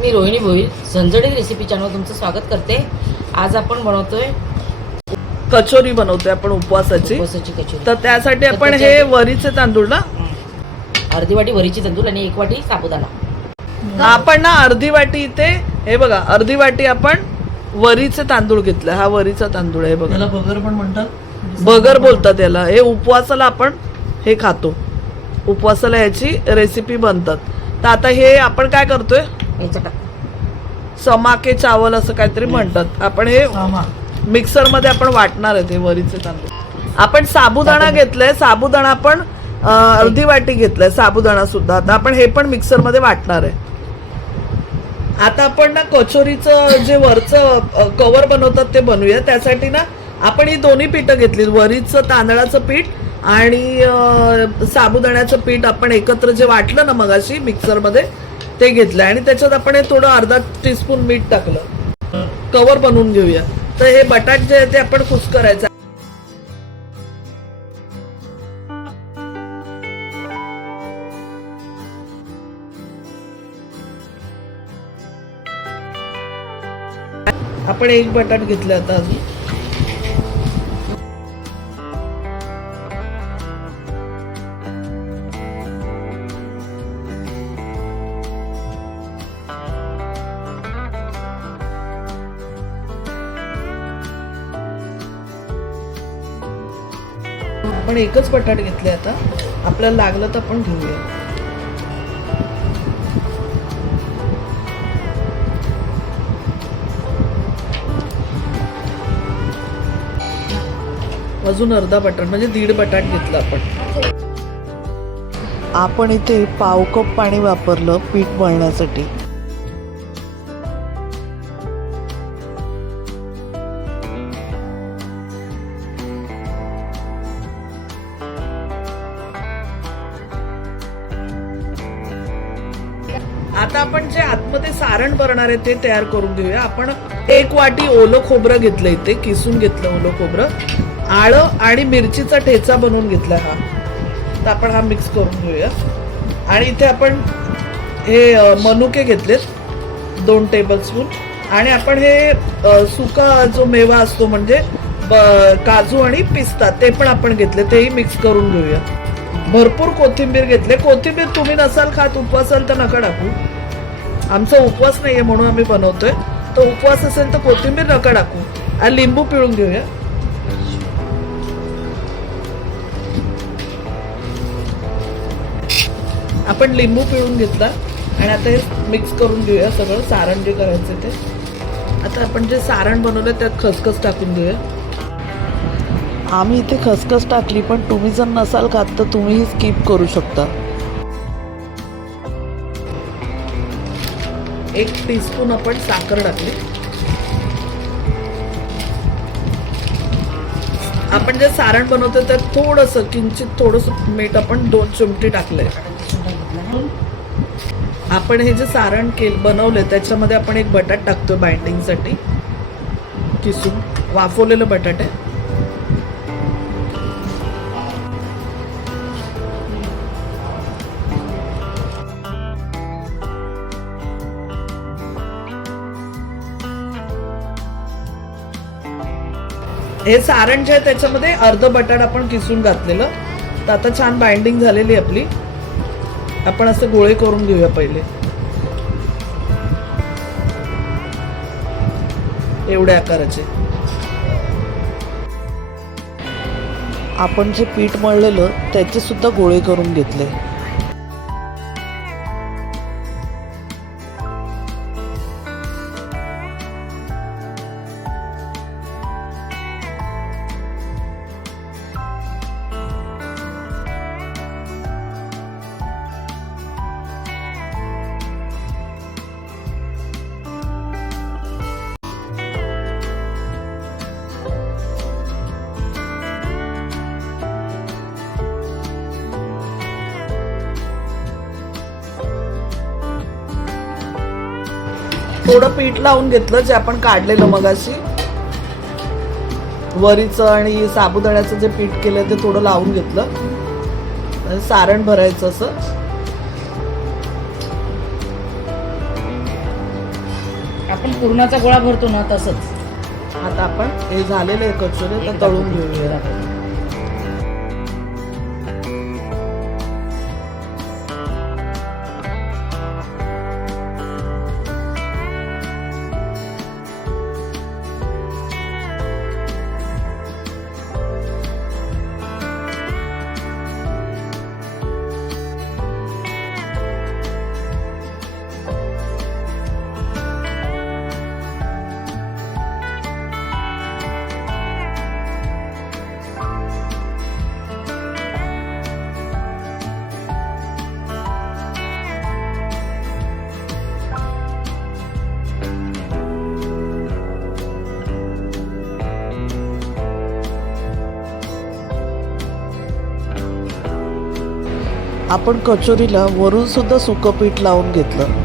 मी रोहिणी भोईर झणझणीत रेसिपी चॅनलवर तुमचं स्वागत करते। आज आपण बनवतोय कचोरी बनवतोय आपण उपवासाची कचोरी। तर त्यासाठी आपण हे वरीचे तांदूळ ना अर्धी वाटी वरीची तांदूळ आणि 1 वाटी साबुदाणा। आपण ना अर्धी वाटी इथे हे बघा अर्धी वाटी आपण वरीचे तांदूळ घेतले। हा वरीचा तांदूळ आहे बघा, त्याला बगर पण म्हणतात, बगर बोलतात याला। हे उपवासाला आपण हे खातो, उपवासाला याची रेसिपी बनतात। तर आता हे आपण काय करतोय, समाके चावल असं काहीतरी म्हणतात। आपण हे मिक्सर मध्ये आपण वाटणार आहे ते वरीचे तांदूळ। आपण साबुदाणा घेतलाय, साबुदाणा आपण अर्धी वाटी घेतलाय साबुदाणा सुद्धा। आता आपण हे पण मिक्सर मध्ये वाटणार आहे। आता आपण ना कचोरीचं जे वरचं कवर बनवतात ते बनवूया। त्यासाठी ना आपण ही दोन्ही पीठं घेतली, वरीचं तांदळाचं पीठ आणि साबुदाण्याचं पीठ आपण एकत्र जे वाटलं ना मगाशी मिक्सर मध्ये ते घेतलं आणि त्याच्यात आपण हे थोडं अर्धा टीस्पून मीठ टाकलं। कवर बनवून घेऊया। तर हे बटाट जे आहे ते आपण कुस्करायचं। आपण एक बटाट घेतलं आता अजून। आपण एकच बटाट घेतले, आता आपल्याला लागलं तर आपण घेऊया। अजून अर्धा बटाट म्हणजे 1.5 बटाट घेतला आपण। आपण इथे पाव कप पाणी वापरलं पीठ मळण्यासाठी। आता आपण जे आतमध्ये सारण भरणार आहे ते तयार करून घेऊया। आपण 1 वाटी ओलं खोबरं घेतलं, इथे किसून घेतलं ओलं खोबरं, आलं आणि मिरचीचा ठेचा बनवून घेतला हा। तर आपण हा मिक्स करून घेऊया। आणि इथे आपण हे मनुके घेतलेत 2 टेबलस्पून आणि आपण हे सुका जो मेवा असतो म्हणजे काजू आणि पिस्ता ते पण आपण घेतले, तेही मिक्स करून घेऊया। भरपूर कोथिंबीर घेतले। कोथिंबीर तुम्ही नसाल खात, उपवासाल तर नका टाकू, आमचा उपवास नाहीये म्हणून आम्ही बनवतोय। तर उपवास असेल तर कोथिंबीर नका टाकू। आणि लिंबू पिळून घेऊया। आपण लिंबू पिळून घेतला आणि आता हे मिक्स करून घेऊया सगळं सारण जे करायचं ते। आता आपण जे सारण बनवलं त्यात खसखस टाकून घेऊया। आम्ही इथे खसखस टाकली, पण तुम्ही जर नसाल खात तर तुम्हीही स्किप करू शकता। 1 टीस्पून आपण साखर टाकली। आपण जे सारण बनवतो त्यात किंचित थोडंसं मीठ आपण 2 चिमटी टाकलंय। आपण हे जे सारण बनवलंय त्याच्यामध्ये आपण 1 बटाट टाकतोय बाइंडिंगसाठी, किसून वाफवलेलं बटाट आहे। हे सारण जे आहे त्याच्यामध्ये अर्ध बटाट आपण किसून घातलेलं। तर आता छान बाइंडिंग झालेली आपली। आपण असे गोळे करून घेऊया पहिले, एवढ्या आकाराचे। आपण जे पीठ मळलेलं त्याचे सुद्धा गोळे करून घेतले। थोडं पीठ लावून घेतलं जे आपण काढलेलं मगाशी वरीचं आणि साबुदाण्याचं जे पीठ केलं ते थोडं लावून घेतलं। सारण भरायचं असं आपण पुरणाचा गोळा भरतो ना तसंच. आता आपण हे झालेले कचोरे तर तळून घेऊया. आपण कचोरीला वरून सुद्धा सुकं पीठ लावून घेतलं.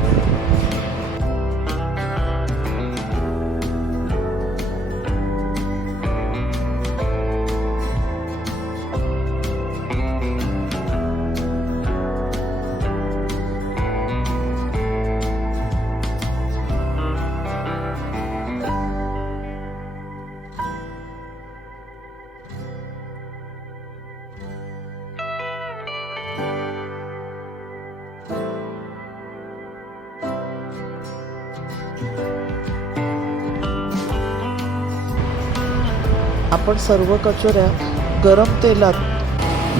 आपण सर्व कचोऱ्या गरम तेलात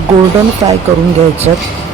गोल्डन फ्राय करून घ्यायच्यात.